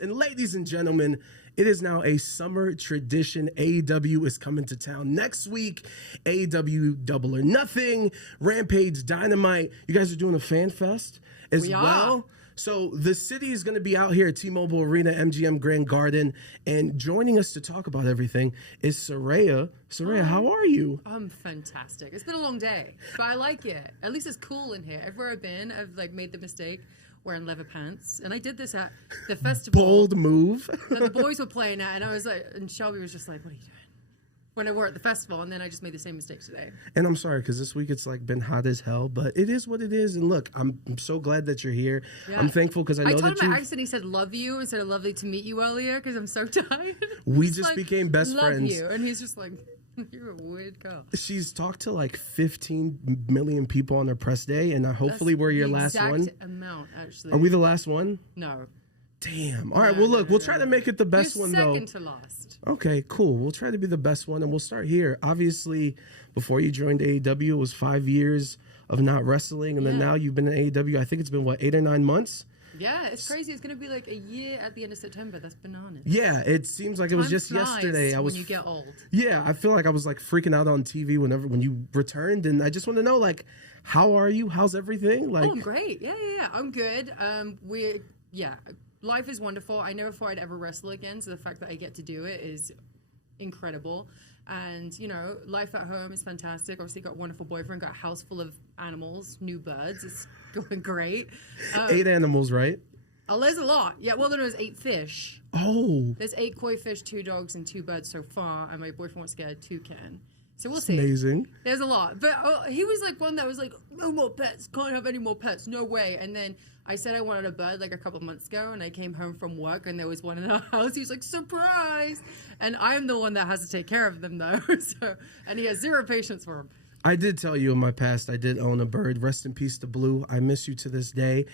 And ladies and gentlemen, it is now a summer tradition. AEW is coming to town next week. AEW Double or Nothing, Rampage Dynamite. You guys are doing a fan fest as well. So the city is going to be out here at T-Mobile Arena, MGM Grand Garden, and joining us to talk about everything is Saraya. Saraya, how are you? I'm fantastic. It's been a long day, but I like it. At least it's cool in here. Everywhere I've been, I've made the mistake wearing leather pants, and I did this at the festival. Bold move. That the boys were playing at, and I was like, and Shelby was just like, "What are you doing?" When I were at the festival, and then I just made the same mistake today. And I'm sorry, because this week it's been hot as hell, but it is what it is. And look, I'm so glad that you're here. Yeah. I'm thankful because I know that you... I told him my accent, he said, "Love you," instead of "lovely to meet you" earlier, because I'm so tired. We just became best friends. Love you. And he's just like, "You're a weird girl." She's talked to 15 million people on her press day, and hopefully we're your last one. Exact amount, actually. Are we the last one? No. Damn. All right, well, look, we'll try to make it the best one, though. Second to last. Okay, cool. We'll try to be the best one, and we'll start here. Obviously, before you joined AEW, it was 5 years of not wrestling, and then now you've been in AEW. I think it's been, 8 or 9 months? Yeah, it's crazy. It's going to be a year at the end of September. That's bananas. Yeah, it seems like it was just yesterday. When you get old. Yeah, I feel like I was freaking out on TV when you returned, and I just want to know, how are you? How's everything? I'm great. Yeah. I'm good. Life is wonderful. I never thought I'd ever wrestle again, so the fact that I get to do it is incredible. And, life at home is fantastic. Obviously, got a wonderful boyfriend, got a house full of animals, new birds. It's going great. 8 animals, right? Oh, there's a lot. Yeah, well, there was 8 fish. Oh. There's 8 koi fish, 2 dogs, and 2 birds so far, and my boyfriend wants to get a toucan. So we'll see. Amazing. There's a lot. But he was one that was no more pets. Can't have any more pets. No way. And then I said I wanted a bird a couple months ago, and I came home from work, and there was one in our house. He was like, surprise! And I'm the one that has to take care of them, though. And he has 0 patience for them. I did tell you in my past I did own a bird. Rest in peace to Blue. I miss you to this day.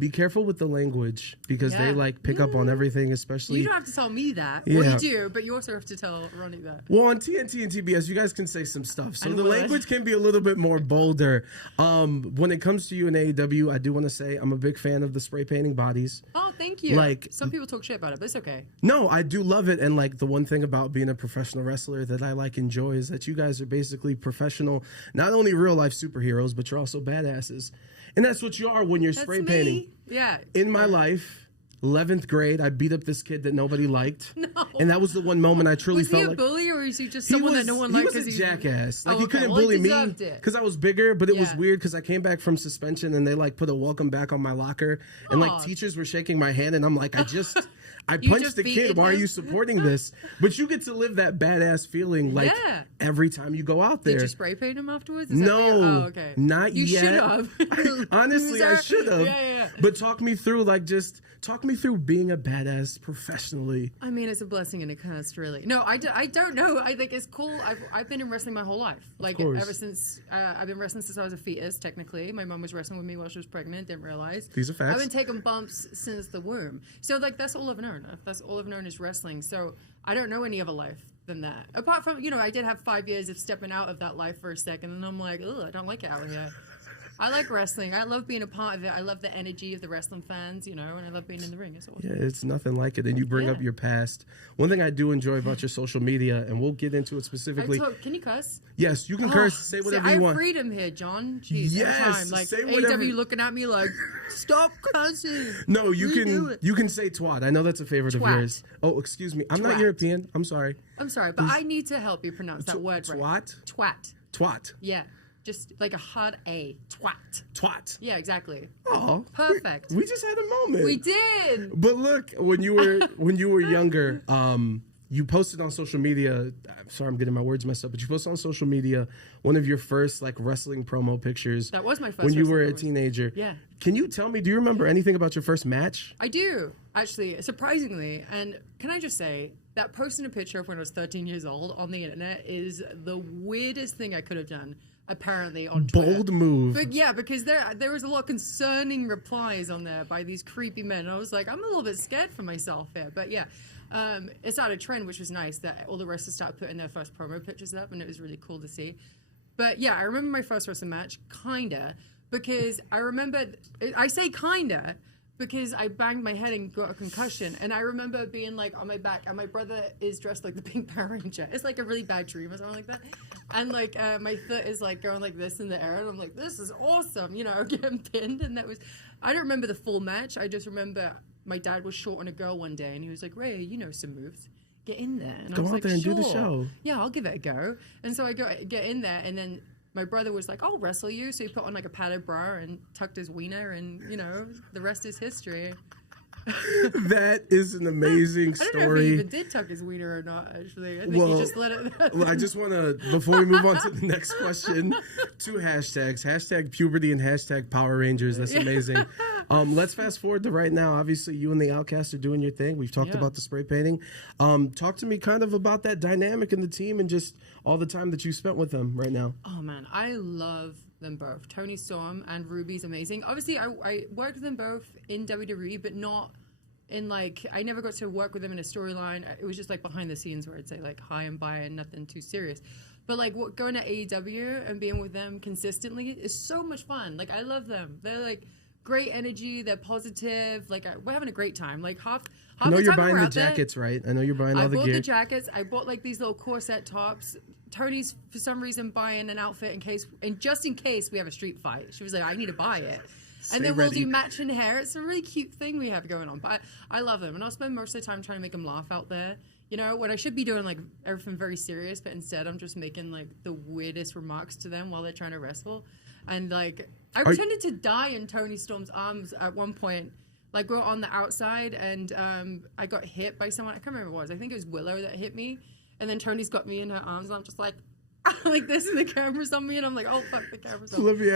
Be careful with the language because they pick up on everything, especially... You don't have to tell me that. Yeah. Well, you do, but you also have to tell Ronnie that. Well, on TNT and TBS, you guys can say some stuff. So the language can be a little bit more bolder. When it comes to you in AEW, I do want to say I'm a big fan of the spray painting bodies. Oh, thank you. Some people talk shit about it, but it's okay. No, I do love it. And the one thing about being a professional wrestler that I enjoy is that you guys are basically professional, not only real life superheroes, but you're also badasses. And that's what you are when you're spray painting. Yeah. In my life, 11th grade, I beat up this kid that nobody liked. No. And that was the one moment I truly felt like... Was he a bully, or is he just someone that no one liked? He was a jackass. He couldn't bully me because I was bigger, but it was weird because I came back from suspension and they put a welcome back on my locker. And teachers were shaking my hand and I'm like, I punched the kid. Why are you supporting this? But you get to live that badass feeling every time you go out there. Did you spray paint him afterwards? No. Okay. Not you yet. You should have. Honestly, I should have. Yeah. But talk me through, talk me through being a badass professionally. I mean, it's a blessing and a curse, really. No, I don't know. I think it's cool. I've been in wrestling my whole life. Ever since, I've been wrestling since I was a fetus, technically. My mom was wrestling with me while she was pregnant, didn't realize. These are facts. I've been taking bumps since the womb. So, that's all I've known. That's all I've known is wrestling. So, I don't know any other life than that. Apart from, I did have 5 years of stepping out of that life for a second, and I'm like, ugh, I don't like it out here. I like wrestling. I love being a part of it. I love the energy of the wrestling fans, and I love being in the ring. It's awesome. Yeah, it's nothing like it. And you bring up your past. One thing I do enjoy about your social media, and we'll get into it specifically. Can you cuss? Yes, you can curse. Say whatever you want. I have freedom here, John. Jeez, yes, say whatever. AEW looking at me stop cussing. No, you can say twat. I know that's a favorite of yours. Oh, excuse me. I'm not European. I'm sorry. I'm sorry, but I need to help you pronounce that word right. Twat? Twat. Yeah. Just like a hard A. Twat. Twat. Yeah, exactly. Oh, perfect. We just had a moment. We did. But look, when you were younger, you posted on social media. I'm sorry, I'm getting my words messed up. But you posted on social media one of your first wrestling promo pictures. That was my first. When you were a teenager. Yeah. Can you tell me? Do you remember anything about your first match? I do, actually, surprisingly. And can I just say that posting a picture of when I was 13 years old on the internet is the weirdest thing I could have done. Apparently on Twitter. Bold move. But yeah, because there was a lot of concerning replies on there by these creepy men. And I was like, I'm a little bit scared for myself here. But yeah, it started a trend, which was nice, that all the wrestlers started putting their first promo pictures up, and it was really cool to see. But yeah, I remember my first wrestling match, kinda, because I remember, I say kinda, because I banged my head and got a concussion. And I remember being like on my back, and my brother is dressed like the Pink Power Ranger. It's like a really bad dream or something like that. And like my foot is like going like this in the air, and I'm like, this is awesome, you know, getting pinned. And that was, I don't remember the full match. I just remember my dad was short on a girl one day, and he was like, Ray, you know some moves. Get in there. And Go I was out like, there and sure. do the show. Yeah, I'll give it a go. And so I get in there, and then my brother was like, I'll wrestle you. So he put on like a padded bra and tucked his wiener, and, you know, the rest is history. That is an amazing story. I don't know if he even did tuck his wiener or not, actually. I think he just let it... Well, I just want to, before we move on to the next question, 2 hashtags. Hashtag puberty and hashtag Power Rangers. That's amazing. Let's fast forward to right now. Obviously, you and the Outcast are doing your thing. We've talked about the spray painting. Talk to me kind of about that dynamic in the team and just all the time that you spent with them right now. Oh, man. I love them both. Toni Storm and Ruby's amazing. Obviously, I worked with them both in WWE, but not in like, I never got to work with them in a storyline. It was just like behind the scenes where I'd say like hi and bye and nothing too serious. But like going to AEW and being with them consistently is so much fun. Like I love them. They're like great energy. They're positive. Like we're having a great time. Like half I know the you're time buying we're the out there, jackets, right? I know you're buying all the gear. I bought the jackets. I bought like these little corset tops. Tony's for some reason buying an outfit just in case we have a street fight. She was like, I need to buy it. And then we'll do matching hair. It's a really cute thing we have going on. But I love them. And I'll spend most of the time trying to make them laugh out there. You know, when I should be doing like everything very serious, but instead I'm just making like the weirdest remarks to them while they're trying to wrestle. And like, I pretended to die in Toni Storm's arms at one point. Like we were on the outside and I got hit by someone. I can't remember what it was. I think it was Willow that hit me. And then Tony's got me in her arms and I'm just like this, and the camera's on me, and I'm like, oh fuck, the camera's on me. Let me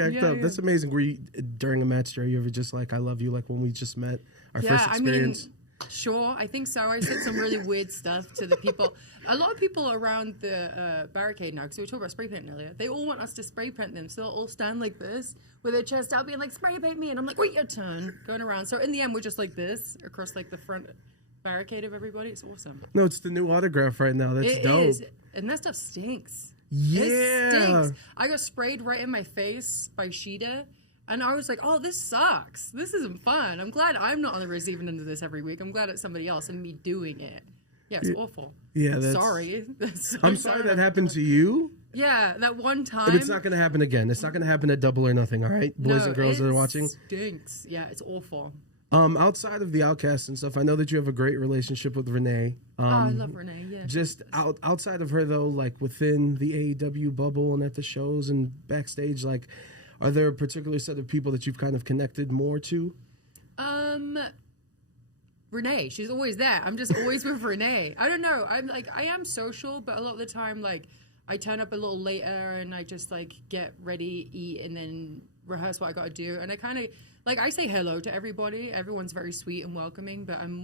act up. Yeah. That's amazing. Were you, during a match, are you ever just like, I love you, like when we just met, our first experience? I mean, sure. I think so. I said some really weird stuff to the people. A lot of people around the barricade now, because we were talking about spray painting earlier, they all want us to spray paint them, so they'll all stand like this with their chest out being like, spray paint me, and I'm like, wait your turn, going around. So in the end, we're just like this, across like the front barricade of everybody. It's awesome. No, it's the new autograph right now. That's dope. It is. And that stuff stinks. Yeah. It stinks. I got sprayed right in my face by Sheeta, and I was like, oh, this sucks. This isn't fun. I'm glad I'm not on the receiving end of this every week. I'm glad it's somebody else and me doing it. Yeah, it's awful. Yeah, sorry. I'm sorry that happened to you. Yeah, that one time. But it's not going to happen again. It's not going to happen at Double or Nothing, all right? Boys and girls that are watching. It stinks. Yeah, it's awful. Outside of the Outcast and stuff, I know that you have a great relationship with Renee. I love Renee, yeah. Just outside of her, though, like within the AEW bubble and at the shows and backstage, like, are there a particular set of people that you've kind of connected more to? Renee, she's always there. I'm just always with Renee. I don't know. I am social, but a lot of the time, like, I turn up a little later and I just, like, get ready, eat, and then rehearse what I got to do. And I kind of... Like, I say hello to everybody. Everyone's very sweet and welcoming, but I'm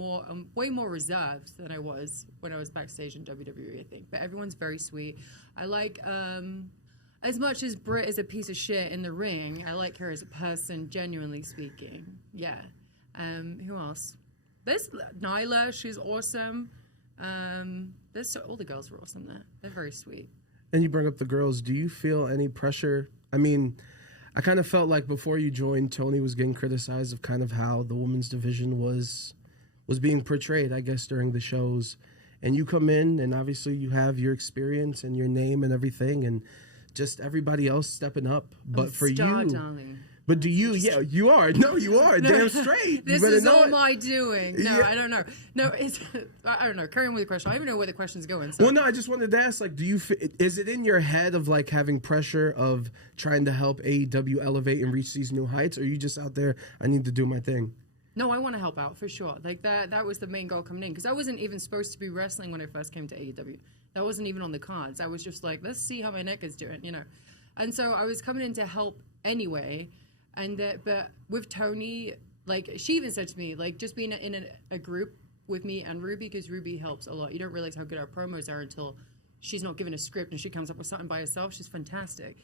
way more reserved than I was when I was backstage in WWE, I think. But everyone's very sweet. I like, as much as Britt is a piece of shit in the ring, I like her as a person, genuinely speaking. Yeah. Who else? There's Nyla. She's awesome. All the girls were awesome there. They're very sweet. And you bring up the girls. Do you feel any pressure? I mean... I kind of felt like before you joined, Tony was getting criticized of kind of how the women's division was being portrayed, I guess, during the shows. And you come in, and obviously you have your experience and your name and everything, and just everybody else stepping up. But for you, darling. But do you? Yeah, you are. No, you are. No, damn straight. This is all my doing. No, I don't know. No, it's I don't know. Carrying with the question. I don't even know where the question's going. So. Well, no, I just wanted to ask. Like, is it in your head of like having pressure of trying to help AEW elevate and reach these new heights, or are you just out there? I need to do my thing. No, I want to help out for sure. Like that was the main goal coming in because I wasn't even supposed to be wrestling when I first came to AEW. That wasn't even on the cards. I was just like, let's see how my neck is doing, you know. And so I was coming in to help anyway. But with Tony, like, she even said to me, like, just being in a group with me and Ruby, because Ruby helps a lot. You don't realize how good our promos are until she's not given a script and she comes up with something by herself. She's fantastic.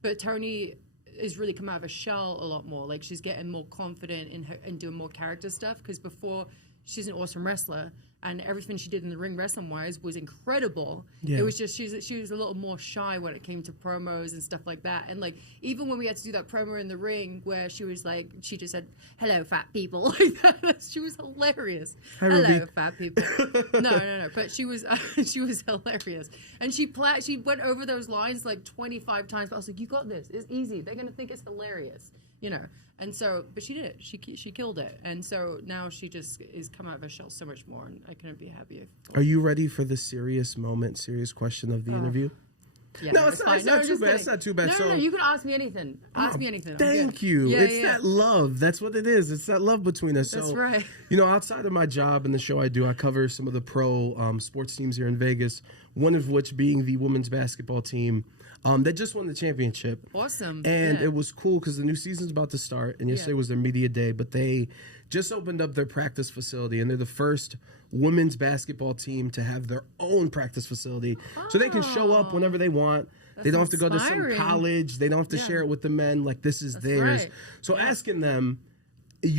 But Tony is really come out of a shell a lot more. Like, she's getting more confident in doing more character stuff, because before she's an awesome wrestler. And everything she did in the ring wrestling-wise was incredible. Yeah. It was just she was a little more shy when it came to promos and stuff like that. And like even when we had to do that promo in the ring where she was like she just said hello fat people like that, she was hilarious. Hello fat people. No. But she was hilarious. And she went over those lines like 25 times. But I was like, you got this. It's easy. They're gonna think it's hilarious. You know. And so, but she did it. She killed it. And so now she just is come out of her shell so much more. And I couldn't be happier. Are you ready for the serious question of the interview? Yeah, no, it's not too bad. It's not too bad. No, you can ask me anything. Ask me anything. Thank you. Yeah, it's that love. That's what it is. It's that love between us. That's so, right. You know, outside of my job and the show I do, I cover some of the pro sports teams here in Vegas, one of which being the women's basketball team. They just won the championship. Awesome. And it was cool because the new season's about to start, and yesterday was their media day, but they just opened up their practice facility, and they're the first women's basketball team to have their own practice facility. So they can show up whenever they want. They don't have to go to some college. They don't have to share it with the men. Like, this is theirs. Right. So asking them,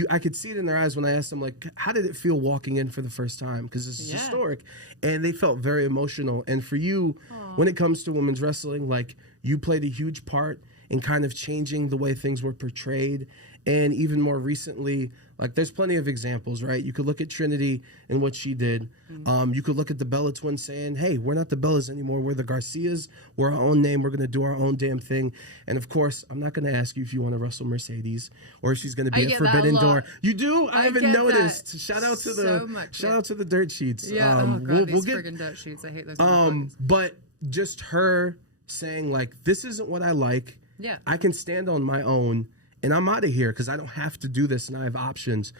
I could see it in their eyes when I asked them, like, how did it feel walking in for the first time? Because this is historic. And they felt very emotional. And for you, when it comes to women's wrestling, like, you played a huge part in kind of changing the way things were portrayed. And even more recently, like, there's plenty of examples, right? You could look at Trinity and what she did. You could look at the Bella twins saying, hey, we're not the Bellas anymore. We're the Garcias. We're our own name. We're going to do our own damn thing. And, of course, I'm not going to ask you if you want to wrestle Mercedes or if she's going to be at Forbidden Door. You do? I haven't noticed. Shout out to the dirt sheets. Yeah, these friggin' dirt sheets. I hate those. But just her saying, like, this isn't what I like. Yeah. I can stand on my own. And I'm out of here because I don't have to do this and I have options.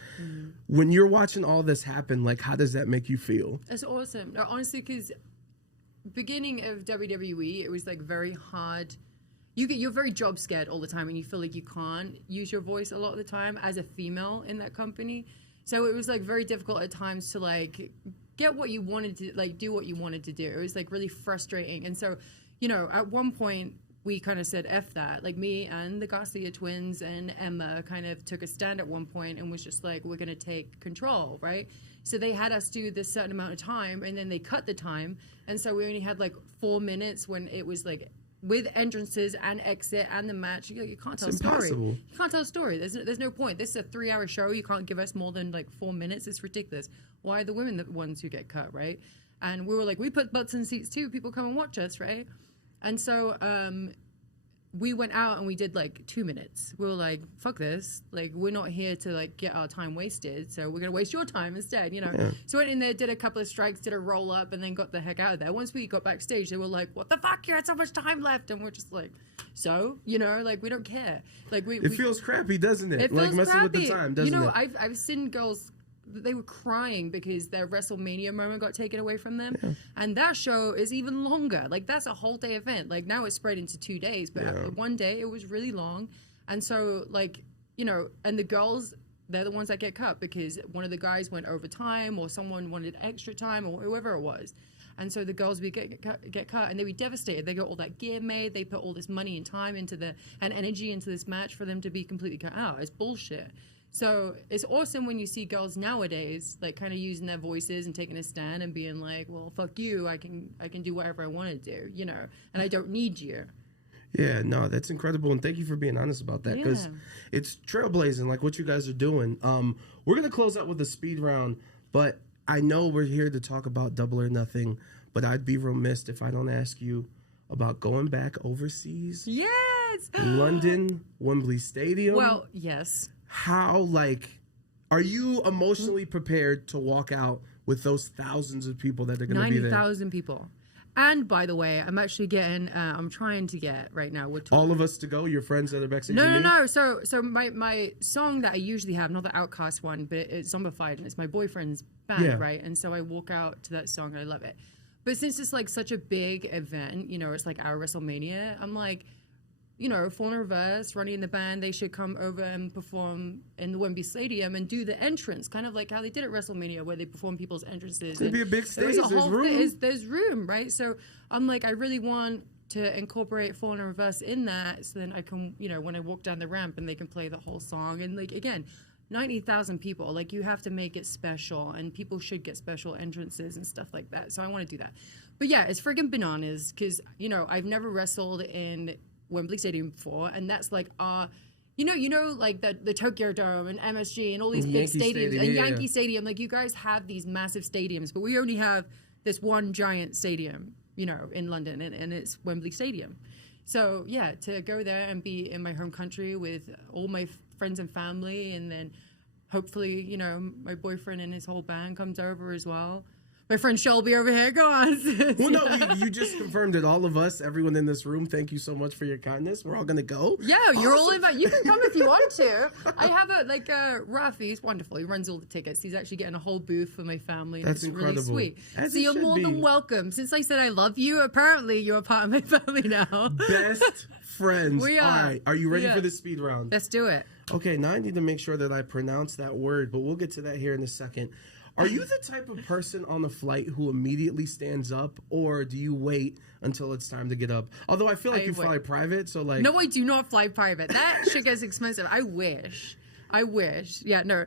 When you're watching all this happen, like, how does that make you feel? It's awesome. No, honestly, because beginning of WWE, it was like very hard. You're very job scared all the time and you feel like you can't use your voice a lot of the time as a female in that company. So it was like very difficult at times to like get what you wanted to, like do what you wanted to do. It was like really frustrating. And so, you know, at one point, we kind of said F that. Like me and the Garcia twins and Emma kind of took a stand at one point and was just like, we're going to take control, right? So they had us do this certain amount of time and then they cut the time. And so we only had like 4 minutes when it was like with entrances and exit and the match. You can't tell a story. You can't tell a story. There's no point. This is a 3-hour show. You can't give us more than like 4 minutes. It's ridiculous. Why are the women the ones who get cut, right? And we were like, we put butts in seats too. People come and watch us, right? And so we went out and we did like 2 minutes. We were like, fuck this. Like, we're not here to like get our time wasted. So we're going to waste your time instead, you know? Yeah. So went in there, did a couple of strikes, did a roll up and then got the heck out of there. Once we got backstage, they were like, what the fuck? You had so much time left. And we're just like, so, you know, like we don't care. Like it feels crappy, doesn't it? It like feels messing crappy. With the time, doesn't it? You know, it? I've seen girls, they were crying because their WrestleMania moment got taken away from them. Yeah. And that show is even longer. Like, that's a whole day event. Like, now it's spread into 2 days, but one day it was really long. And so, like, you know, and the girls, they're the ones that get cut because one of the guys went over time or someone wanted extra time or whoever it was. And so the girls would get cut and they'd be devastated. They got all that gear made. They put all this money and time and energy into this match for them to be completely cut out. It's bullshit. So it's awesome when you see girls nowadays like kind of using their voices and taking a stand and being like, well, fuck you, I can do whatever I want to do, you know, and I don't need you. Yeah, no, that's incredible, and thank you for being honest about that because it's trailblazing, like what you guys are doing. We're gonna close out with a speed round, but I know we're here to talk about Double or Nothing, but I'd be remiss if I don't ask you about going back overseas. Yes, London, Wembley Stadium. Well, yes. How, like, are you emotionally prepared to walk out with those thousands of people that are going to be there? 90,000 people. And by the way, I'm actually getting, I'm trying to get right now. All of us to go? Your friends that are backstage? No. So my song that I usually have, not the Outcast one, but it's Zombified, and it's my boyfriend's band, right? And so I walk out to that song, and I love it. But since it's like such a big event, you know, it's like our WrestleMania, I'm like, you know, Fallen Reverse, Ronnie and the band, they should come over and perform in the Wembley Stadium and do the entrance, kind of like how they did at WrestleMania, where they perform people's entrances. It's going to be a big stage. There's room, right? So I'm like, I really want to incorporate Fallen Reverse in that, so then I can, you know, when I walk down the ramp and they can play the whole song. And like, again, 90,000 people. Like, you have to make it special, and people should get special entrances and stuff like that. So I want to do that. But yeah, it's friggin' bananas because, you know, I've never wrestled in Wembley Stadium before, and that's like like the Tokyo Dome and MSG and all these big stadiums and Yankee Stadium. Like, you guys have these massive stadiums, but we only have this one giant stadium, you know, in London, and it's Wembley Stadium. So yeah, to go there and be in my home country with all my friends and family, and then hopefully, you know, my boyfriend and his whole band comes over as well. My friend Shelby over here, go on. Well, no, you just confirmed it. All of us, everyone in this room, thank you so much for your kindness. We're all going to go. Yeah, you're all invited. You can come if you want to. I have Rafi, he's wonderful. He runs all the tickets. He's actually getting a whole booth for my family. And That's incredible. Really sweet. As so you're more than welcome. Since I said I love you, apparently you're a part of my family now. Best friends. We are. All right. Are you ready for the speed round? Let's do it. Okay, now I need to make sure that I pronounce that word, but we'll get to that here in a second. Are you the type of person on the flight who immediately stands up, or do you wait until it's time to get up? Although I feel like you fly private, so like... No, I do not fly private. That shit gets expensive. I wish. Yeah, no.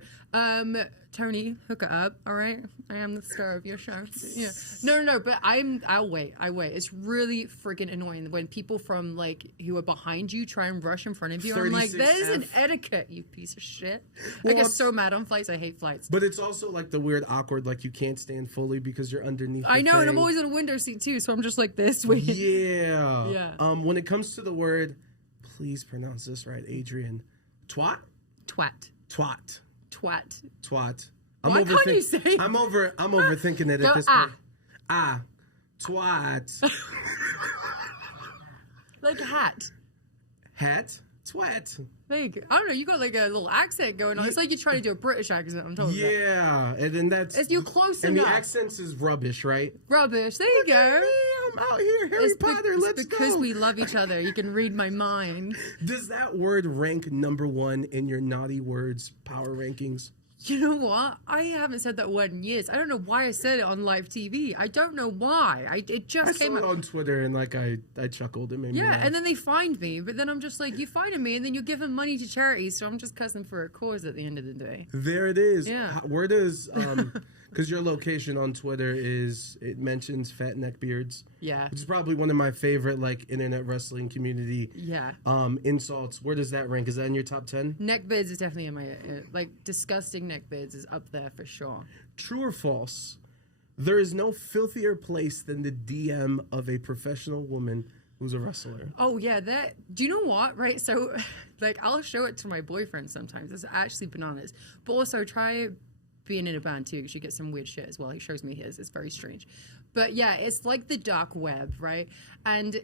Tony, hook it up, all right? I am the star of your show. Yeah. No, but I'll wait. It's really freaking annoying when people from, like, who are behind you try and rush in front of you. I'm like, there's an etiquette, you piece of shit. Well, I get so mad on flights. I hate flights. But it's also, like, the weird awkward, like, you can't stand fully because you're underneath the I know, thing. and I'm always in a window seat, too, so I'm just like this. Yeah. Yeah. When it comes to the word, please pronounce this right, Adrian. Twat? Twat. Twat. Twat. Twat. Why can't you say it? I'm overthinking it at this point. Twat. Like hat. Hat. Twat. Like, I don't know, you got like a little accent going on. It's like you're trying to do a British accent, I'm telling you. Yeah, and then that's... You're close and enough. the accents is rubbish, right? Rubbish. There you go. I'm out here, Harry Potter, let's go. Because we love each other. You can read my mind. Does that word rank #1 in your naughty words power rankings? You know what? I haven't said that word in years. I don't know why I said it on live TV. I don't know why. It just came out on Twitter, and like I chuckled. It made me laugh. And then they fined me. But then I'm just like, you fined me, and then you're giving money to charities. So I'm just cussing for a cause at the end of the day. There it is. Yeah. Where does because your location on Twitter it mentions fat neck beards. Yeah. Which is probably one of my favorite like internet wrestling community insults. Where does that rank? Is that in your top 10? Neck beards is definitely in my disgusting neck beards is up there for sure. True or false? There is no filthier place than the DM of a professional woman who's a wrestler. Oh yeah, do you know what? Right, so like I'll show it to my boyfriend sometimes. It's actually bananas. But also try being in a band too, because you get some weird shit as well. He shows me his. It's very strange. But yeah, it's like the dark web, right? And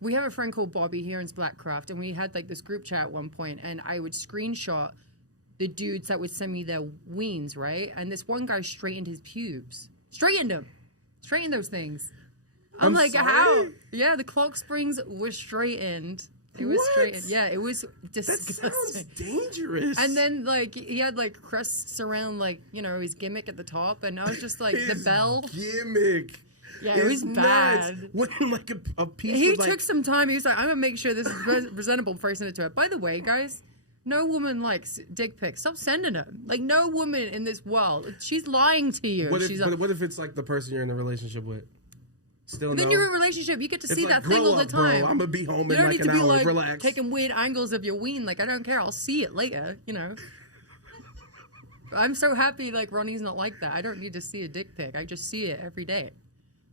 we have a friend called Bobby here in Blackcraft, and we had like this group chat at one point, and I would screenshot the dudes that would send me their weens, right? And this one guy straightened his pubes. Straightened those things. I'm like, sorry? how? Yeah, the clock springs were straightened. It was straightened. Yeah, it was disgusting. That sounds dangerous. And then, like, he had, like, crests around, like, you know, his gimmick at the top. And I was just like, the bell. Gimmick. Yeah, it was bad. When, like, a piece He of, took some time. He was like, I'm going to make sure this is presentable before I send it to her. By the way, guys, no woman likes dick pics. Stop sending them. Like, no woman in this world. She's lying to you. What if it's, like, the person you're in a relationship with? Still then no. you're in a relationship. You get to see like, that thing all the time. Bro. I'm gonna be home you in don't like need an to be hour. like Relax. Taking weird angles of your ween. Like, I don't care. I'll see it later. You know. I'm so happy. Like, Ronnie's not like that. I don't need to see a dick pic. I just see it every day.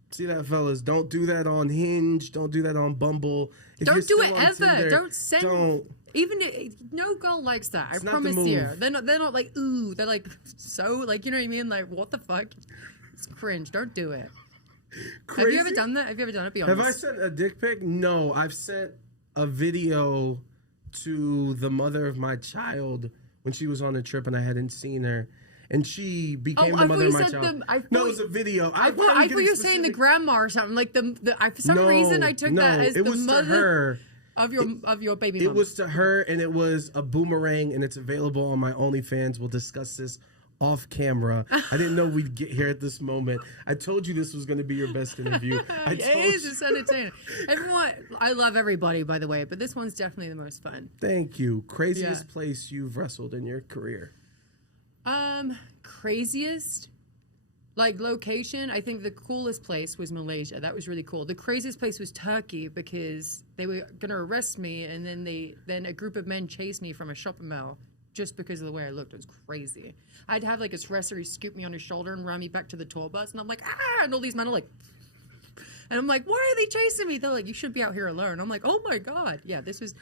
See that, fellas? Don't do that on Hinge. Don't do that on Bumble. Don't do it ever. Tinder, don't send. Even no girl likes that. I promise you. They're not like ooh. They're like so like you know what I mean. Like what the fuck? It's cringe. Don't do it. Crazy? Have you ever done that? Have you ever done it? Be honest. Have I sent a dick pic? No. I've sent a video to the mother of my child when she was on a trip and I hadn't seen her. And she became the mother of my child. No, it was a video. I thought you were saying the grandma or something. Like for some reason, I took that as the mother of your baby mom. It was to her, and it was a boomerang, and it's available on my OnlyFans. We'll discuss this off camera. I didn't know we'd get here at this moment. I told you this was going to be your best interview. It is. It's entertaining. Everyone, I love everybody, by the way, but this one's definitely the most fun. Thank you. Craziest place you've wrestled in your career? Craziest, like location. I think the coolest place was Malaysia. That was really cool. The craziest place was Turkey because they were gonna arrest me, and then a group of men chased me from a shopping mall just because of the way I looked. It was crazy. I'd have like this wrestler scoop me on his shoulder and run me back to the tour bus, and I'm like, ah, and all these men are like. And I'm like, why are they chasing me? They're like, you should be out here alone. I'm like, oh my God. Yeah, this is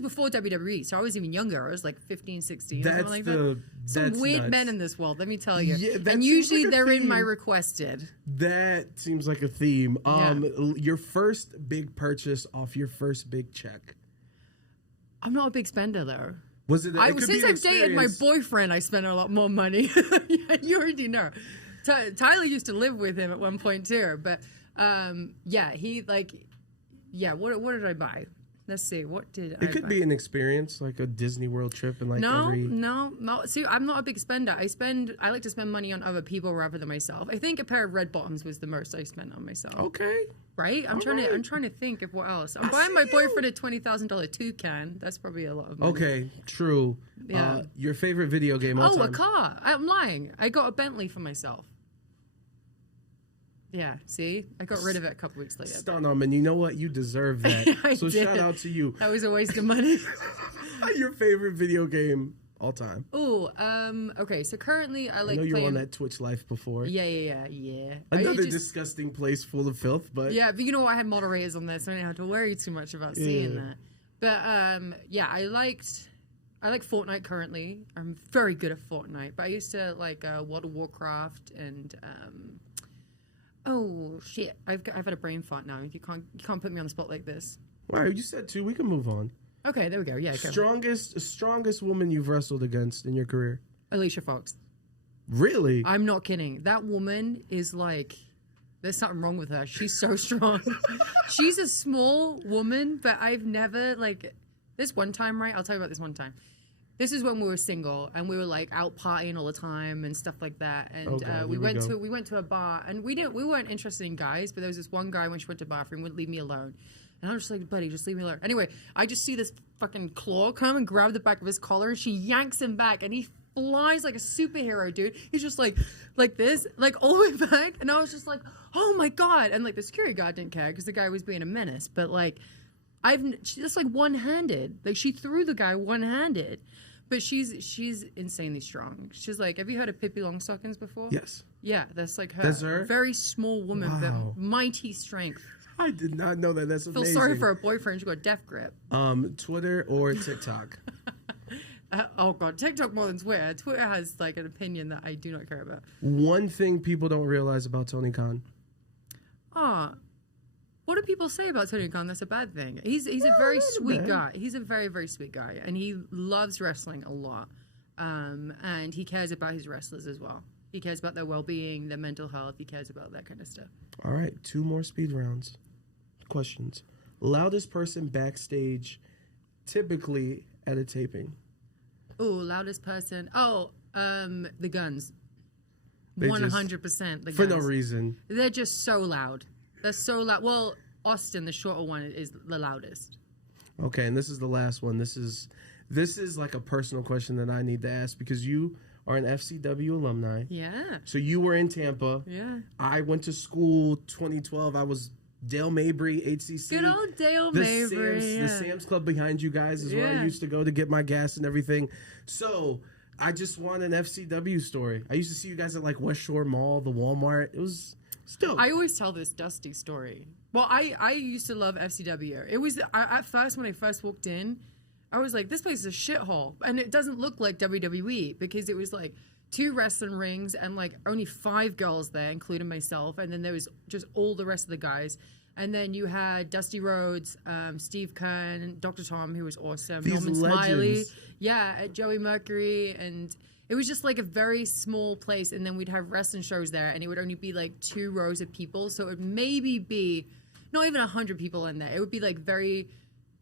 before WWE. So I was even younger. I was like 15, 16. That's like the Some that's weird nuts. men in this world, let me tell you. Yeah, that and seems usually like a they're in theme. my requested. That seems like a theme. Your first big purchase off your first big check. I'm not a big spender though. Was it? Since I've dated my boyfriend, I spent a lot more money. Yeah, you already know. Tyler used to live with him at one point too, but he what did I buy? Let's see, what did I buy? It could be an experience, like a Disney World trip, and like No. See, I'm not a big spender. I like to spend money on other people rather than myself. I think a pair of red bottoms was the most I spent on myself. Okay. Right? I'm trying to think of what else. I'm buying my boyfriend a $20,000 toucan. That's probably a lot of money. Okay, true. Yeah. Your favorite video game all time? A car. I'm lying. I got a Bentley for myself. Yeah, see? I got rid of it a couple weeks later. Stun on, and you know what? You deserve that. I So did. shout out to you. That was a waste of money. Your favorite video game all time? Okay, so currently I like I know you were playing... on that Twitch life before. Yeah. Another disgusting place full of filth, but... Yeah, but you know what? I had moderators on there, so I didn't have to worry too much about seeing that. But, I like Fortnite currently. I'm very good at Fortnite, but I used to like World of Warcraft and... oh, shit. I've had a brain fart now. You can't put me on the spot like this. Wow, you said two. We can move on. Okay, there we go. Yeah, Strongest woman you've wrestled against in your career? Alicia Fox. Really? I'm not kidding. That woman is like, there's something wrong with her. She's so strong. She's a small woman, but I've never this one time, right? I'll tell you about this one time. This is when we were single and we were like out partying all the time and stuff like that. And we went to a bar and we weren't interested in guys, but there was this one guy when she went to the bathroom wouldn't leave me alone. And I was just like, buddy, just leave me alone. Anyway, I just see this fucking claw come and grab the back of his collar and she yanks him back and he flies like a superhero, dude. He's just like this, like all the way back. And I was just like, oh my God. And like the security guard didn't care because the guy was being a menace. But like, she's just like one-handed. Like she threw the guy one-handed. But she's insanely strong. She's like, have you heard of Pippi Longstockings before? Yes. Yeah, that's like her. That's her? Very small woman, Wow. but mighty strength. I did not know that. That's amazing. Feel sorry for her boyfriend. She got a death grip. Twitter or TikTok? Oh God, TikTok more than Twitter. Twitter has like an opinion that I do not care about. One thing people don't realize about Tony Khan. What do people say about Tony Khan? That's a bad thing. He's a very sweet guy. He's a very, very sweet guy. And he loves wrestling a lot. And he cares about his wrestlers as well. He cares about their well-being, their mental health. He cares about that kind of stuff. All right, 2 more speed rounds. Questions. Loudest person backstage, typically at a taping. Ooh, loudest person. The Guns. They 100% the Guns. For no reason. They're just so loud. They're so loud. Well, Austin, the shorter one, is the loudest. Okay, and this is the last one. This is like a personal question that I need to ask because you are an FCW alumni. Yeah. So you were in Tampa. Yeah. I went to school 2012. I was Dale Mabry, HCC. Good old Dale Mabry. The Sam's Club behind you guys is where I used to go to get my gas and everything. So I just want an FCW story. I used to see you guys at like West Shore Mall, the Walmart. It was dope. I always tell this Dusty story. Well, I used to love FCW. It was at first when I first walked in, I was like, this place is a shithole, and it doesn't look like WWE because it was like 2 wrestling rings and like only 5 girls there, including myself, and then there was just all the rest of the guys. And then you had Dusty Rhodes, Steve Kern, Dr. Tom, who was awesome, These Norman Smiley, legends. Joey Mercury, and it was just like a very small place. And then we'd have wrestling shows there, and it would only be like 2 rows of people, so it would maybe be not even 100 people in there. It would be like very,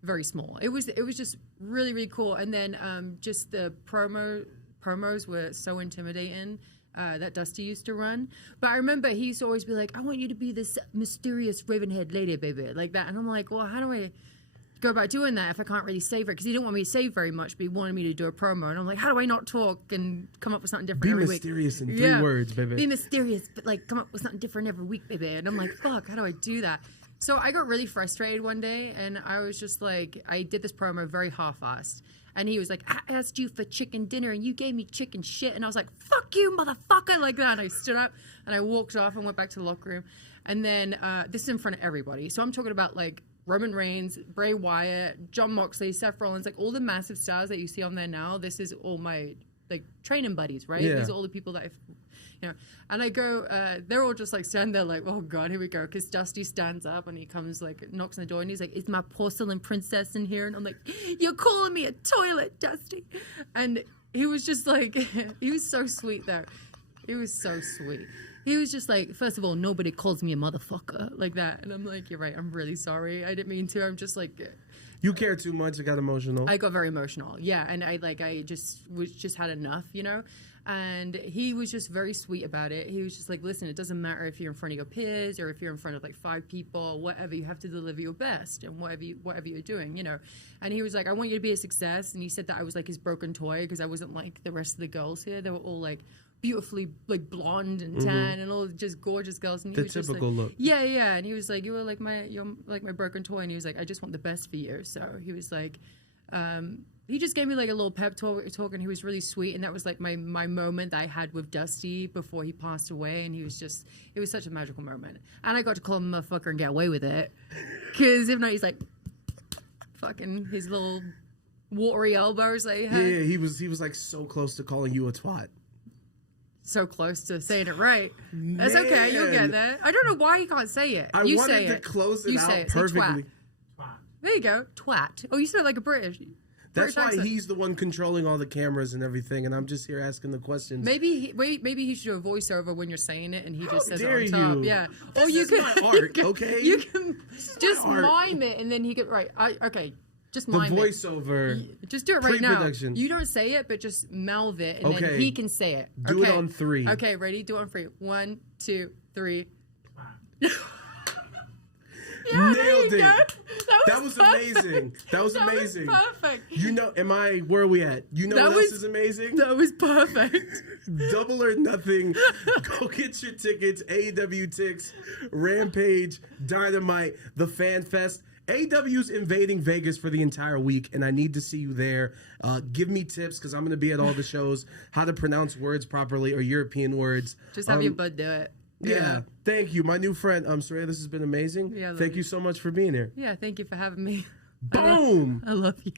very small. It was just really, really cool. And then just the promos were so intimidating. That Dusty used to run. But I remember he used to always be like, I want you to be this mysterious raven-haired lady, baby, like that. And I'm like, well, how do I go about doing that if I can't really savor it? Because he didn't want me to save very much, but he wanted me to do a promo. And I'm like, how do I not talk and come up with something different every week? Be mysterious in 3 words, baby. Be mysterious, but like come up with something different every week, baby. And I'm like, fuck, how do I do that? So I got really frustrated one day, and I was just like, I did this promo very half-assed. And he was like, I asked you for chicken dinner, and you gave me chicken shit. And I was like, fuck you, motherfucker, like that. And I stood up, and I walked off and went back to the locker room. And then this is in front of everybody. So I'm talking about, like, Roman Reigns, Bray Wyatt, John Moxley, Seth Rollins, like, all the massive stars that you see on there now. This is all my, like, training buddies, right? Yeah. These are all the people that I've... You know, and I go, they're all just like standing there like, oh God, here we go. Because Dusty stands up and he comes like, knocks on the door and he's like, is my porcelain princess in here? And I'm like, you're calling me a toilet, Dusty. And he was just like, he was so sweet though. He was so sweet. He was just like, first of all, nobody calls me a motherfucker like that. And I'm like, you're right. I'm really sorry. I didn't mean to. I'm just like... You care too much. I got emotional. I got very emotional. Yeah. And I just had enough, you know? And he was just very sweet about it. He was just like, listen, it doesn't matter if you're in front of your peers or if you're in front of like 5 people or whatever, you have to deliver your best and whatever you're doing, you know. And he was like, I want you to be a success. And he said that I was like his broken toy because I wasn't like the rest of the girls here. They were all like beautifully like blonde and tan and all just gorgeous girls. And he was typical just like, look. Yeah. And he was like, you're like my broken toy. And he was like, I just want the best for you. So he was like, he just gave me like a little pep talk and he was really sweet. And that was like my moment that I had with Dusty before he passed away. And he was just, it was such a magical moment. And I got to call him a motherfucker and get away with it. Because if not, he's like, fucking his little watery elbows. Like, yeah, he was like so close to calling you a twat. So close to saying it right. That's okay. You'll get there. I don't know why you can't say it. I wanted to close it out perfectly. Twat. There you go. Twat. Oh, you said it like a British. That's why he's the one controlling all the cameras and everything, and I'm just here asking the questions. Maybe he should do a voiceover when you're saying it, and he just says it on top. You? Yeah. Or you can my art, okay? You can just mime it, and then he could okay. Just mime the voiceover. Just do it right now. You don't say it, but just mouth it, and then he can say it. Do it on 3. Okay, ready? Do it on 3. 1, 2, 3. Yeah, nailed it. That was amazing. That was amazing. Was perfect. You know, where are we at? You know what else is amazing? That was perfect. Double or Nothing. Go get your tickets. AEW Tix, Rampage, Dynamite, the Fan Fest. AEW's invading Vegas for the entire week, and I need to see you there. Give me tips, because I'm going to be at all the shows, how to pronounce words properly or European words. Just have your bud do it. Yeah, thank you. My new friend, Saraya, this has been amazing. Yeah, thank you so much for being here. Yeah, thank you for having me. Boom! I love you.